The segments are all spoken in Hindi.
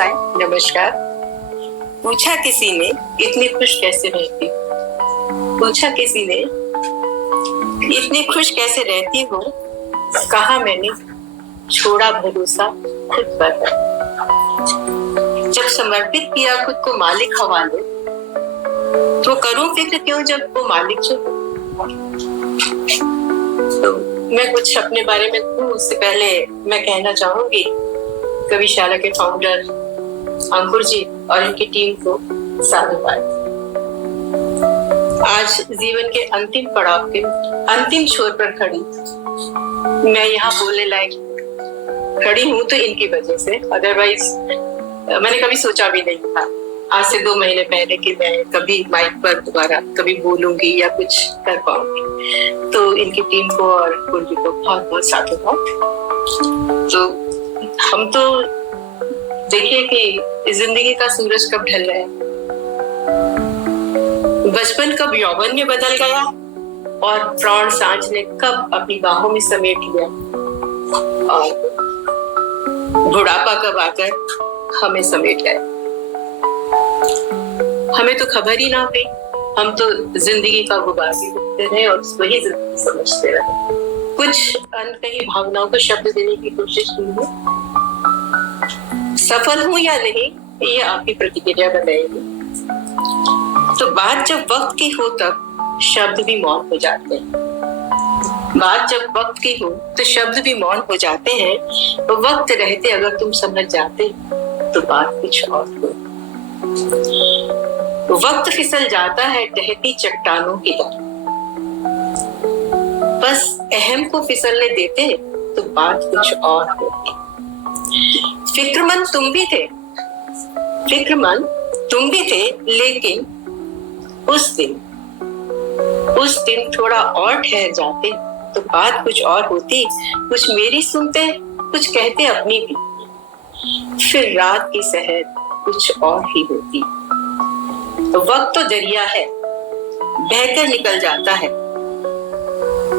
नमस्कार। पूछा किसी ने इतनी खुश कैसे रहती, पूछा किसी ने इतनी खुश कैसे रहती हो, कहा मैंने छोड़ा भरोसा खुद पर। जब समर्पित किया खुद को मालिक हवाले, तो करूं फिक्र क्यों जब वो मालिक जो। तो मैं कुछ अपने बारे में कहूं उससे पहले मैं कहना चाहूंगी कविशाला के फाउंडर अंकुर जी और इनकी टीम को साधुवाद। आज जीवन के अंतिम पड़ाव के अंतिम छोर पर खड़ी मैं यहाँ बोलने लायक खड़ी हूँ तो इनकी वजह से, अदरवाइज मैंने कभी सोचा भी नहीं था आज से 2 महीने पहले कि मैं कभी माइक पर दोबारा कभी बोलूंगी या कुछ कर पाऊंगी। तो इनकी टीम को और अंकुर जी को बहुत बहुत साधुवाद। तो हम तो देखिए कि जिंदगी का सूरज कब ढल रहा है, बचपन कब यौवन में बदल गया और प्राण सांझ ने कब अपनी बाहों में समेट लिया और बुढ़ापा कब आकर हमें समेट गया। हमें तो खबर ही ना हुई, हम तो जिंदगी का गुबार भी उठते रहे और वही जिंदगी समझते रहे। कुछ अनकही भावनाओं को शब्द देने की कोशिश की है, सफल हूं या नहीं ये आपकी प्रतिक्रिया बताएगी। तो बात जब वक्त की हो तब शब्द भी मौन हो जाते हैं, बात जब वक्त की हो तो शब्द भी मौन हो जाते हैं। तो वक्त रहते अगर तुम समझ जाते तो बात कुछ और हो। वक्त फिसल जाता है टहती चट्टानों की तरह, बस अहम को फिसलने देते तो बात कुछ और होती। फिक्रमंद तुम भी थे, फिक्रमंद तुम भी थे, लेकिन उस दिन थोड़ा और ठहर जाते तो बात कुछ और होती। कुछ मेरी सुनते, कुछ कहते अपनी भी, फिर रात की सहर कुछ और ही होती। वक्त तो दरिया है, बहकर निकल जाता है।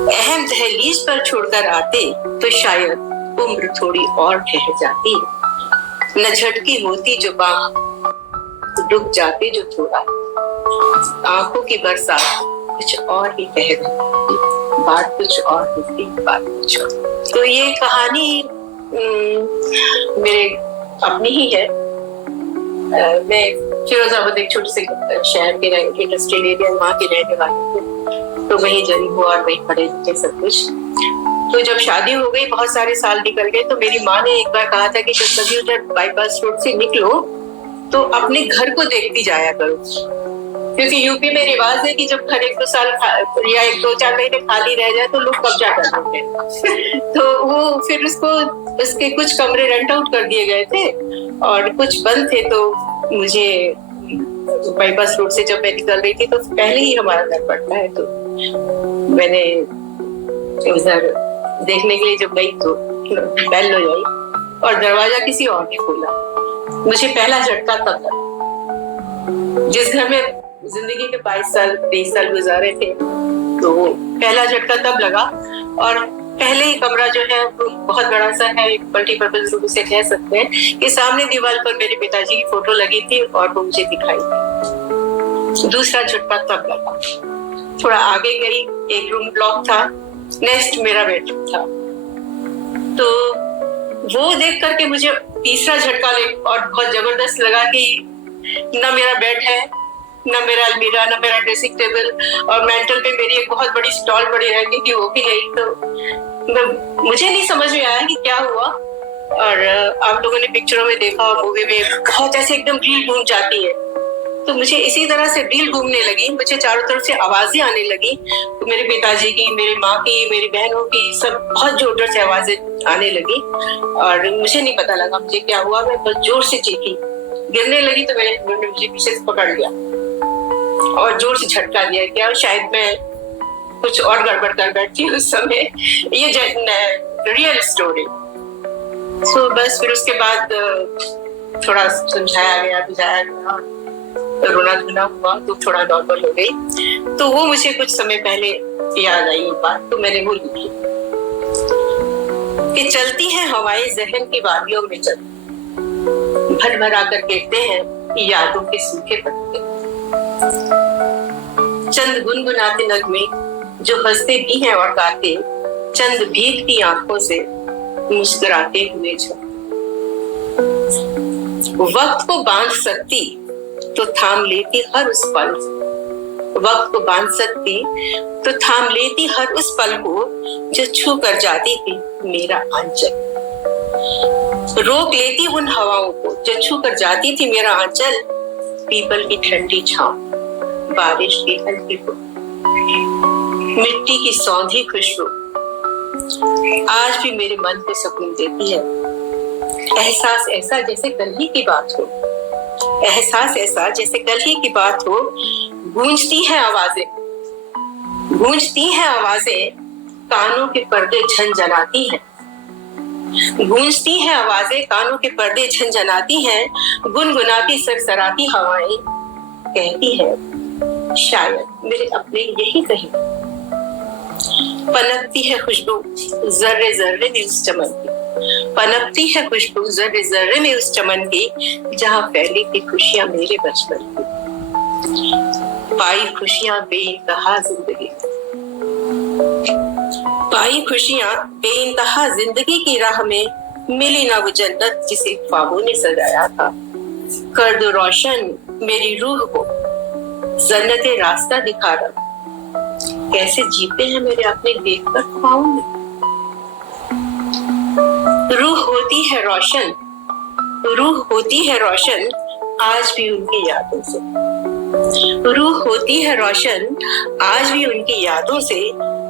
अहम दहलीज पर छोड़कर आते तो शायद उम्र थोड़ी और ठहर जाती। न झटकी होती जो बाह, डूब जाते जो थोड़ा। आंखों की बरसात कुछ और ही ठहर, बात कुछ और होती, बात कुछ और। तो ये कहानी मेरे अपनी ही है। मैं फिरोजाबाद एक छोटे से शहर के इंडस्ट्रियल एरिया वहाँ के रहने वाली थी, तो वहीं जन्म हुआ और वहीं पढ़े लिखे सब कुछ। तो जब शादी हो गई, बहुत सारे साल निकल गए, तो मेरी माँ ने एक बार कहा था कि जब कभी उधर बाईपास रोड से निकलो तो अपने घर को देखती जाया करो, क्योंकि यूपी में रिवाज है कि जब घर 1-2 साल या 1-2-4 महीने खाली रह जाए तो लोग कब्जा कर लेते हैं। तो वो फिर उसके कुछ कमरे रेंट आउट कर दिए गए थे और कुछ बंद थे। तो मुझे बाईपास रोड से जब मैं निकल रही थी तो पहले ही हमारा घर पड़ता है, तो मैंने उधर देखने के लिए जब गई तो बेल हो गई और दरवाजा किसी और ने खोला। मुझे पहला झटका तब लगा, जिस घर में जिंदगी के 22 साल गुजारे थे, तो पहला झटका तब लगा। और पहले ही कमरा जो है बहुत बड़ा सा है, मल्टीपर्पज रूम से कह सकते हैं, कि सामने दीवार पर मेरे पिताजी की फोटो लगी थी और वो मुझे दिखाई दी। दूसरा झटका तब लगा, थोड़ा आगे गई, एक रूम ब्लॉक था, नेक्स्ट मेरा बेडरूम था। तो वो देख करके मुझे तीसरा झटका और बहुत जबरदस्त लगा कि ना मेरा बेड है, ना मेरा अलमीरा, ना मेरा ड्रेसिंग टेबल, और मेंटल पे मेरी एक बहुत बड़ी स्टॉल पड़ी रहती थी, वो भी नहीं। तो मुझे नहीं समझ में आया कि क्या हुआ। और आप लोगों ने पिक्चरों में देखा और मूवी में बहुत ऐसे एकदम रील घूम जाती है, तो मुझे इसी तरह से रील घूमने लगी। मुझे चारों तरफ से आवाजें आने लगी, तो मेरे पिताजी की, मेरी माँ की, मेरी बहनों की, सब बहुत जोर जोर से आवाजें आने लगी और मुझे नहीं पता लगा मुझे क्या हुआ। मैं बहुत जोर से चीखी, गिरने लगी तो मैंने मुझे पीछे से पकड़ लिया और जोर से झटका दिया। क्या शायद मैं कुछ और गड़बड़ कर बैठी उस समय। ये रियल स्टोरी। सो बस फिर उसके बाद थोड़ा समझाया गया, बुझाया गया, रोना धोना हुआ तो थोड़ा नॉर्मल हो गई। तो वो मुझे कुछ समय पहले याद आई एक बात, तो मैंने वो लिखी कि चलती है हवाएं जहन की वादियों में चल, भरभरा कर गिरते हैं यादों के सूखे पत्ते। चंद गुनगुनाते नगमे जो हंसते भी हैं और गाते, चंद भीगती आंखों से मुस्कुराते हुए जो। वक्त को बांध सकती तो थाम लेती हर उस पल, वक्त को बांध सकती तो थाम लेती हर उस पल को जो छू कर जाती थी मेरा आंचल। रोक लेती उन हवाओं को जो छू कर जाती थी मेरा आंचल। पीपल की ठंडी छांव, बारिश की हल्की बूंद, मिट्टी की सौंधी खुशबू आज भी मेरे मन को सुकून देती है। एहसास ऐसा जैसे कल ही की बात हो, एहसास ऐसा जैसे कल ही की बात हो। गूंजती हैं आवाजें, गूंजती हैं आवाजें, कानों के पर्दे झनझनाती हैं। गूंजती हैं आवाजें, कानों के पर्दे झनझनाती हैं। गुनगुनाती सरसराती हवाएं कहती है शायद मेरे अपने यही कहीं। पनपती है खुशबू जर्रे जर्रे में उस चमन की, पनपती है खुशबू जर्रे जर्रे में उस चमन की, जहां फैली थी खुशियां मेरे बचपन की। पाई खुशियां बेइंतहा जिंदगी, पाई खुशियां बेइंतहा जिंदगी की राह में, मिली ना वो जन्नत जिसे ख्वाबों ने सजाया था। कर दो रोशन मेरी रूह को, जन्नते रास्ता दिखा रहा, कैसे जीते हैं मेरे अपने देखकर ख्वाबों में। रूह होती है रोशन, रूह होती है रोशन आज भी उनकी यादों से, रूह होती है रोशन आज भी उनकी यादों से।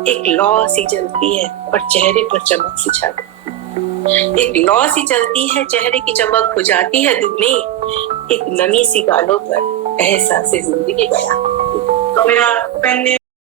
एक लौ सी जलती है और चेहरे पर चमक सी छाती, एक लौ सी जलती है चेहरे की चमक हो जाती है दुगनी, एक नमी सी गालों पर एहसास जिंदगी बया। तो मेरा पेन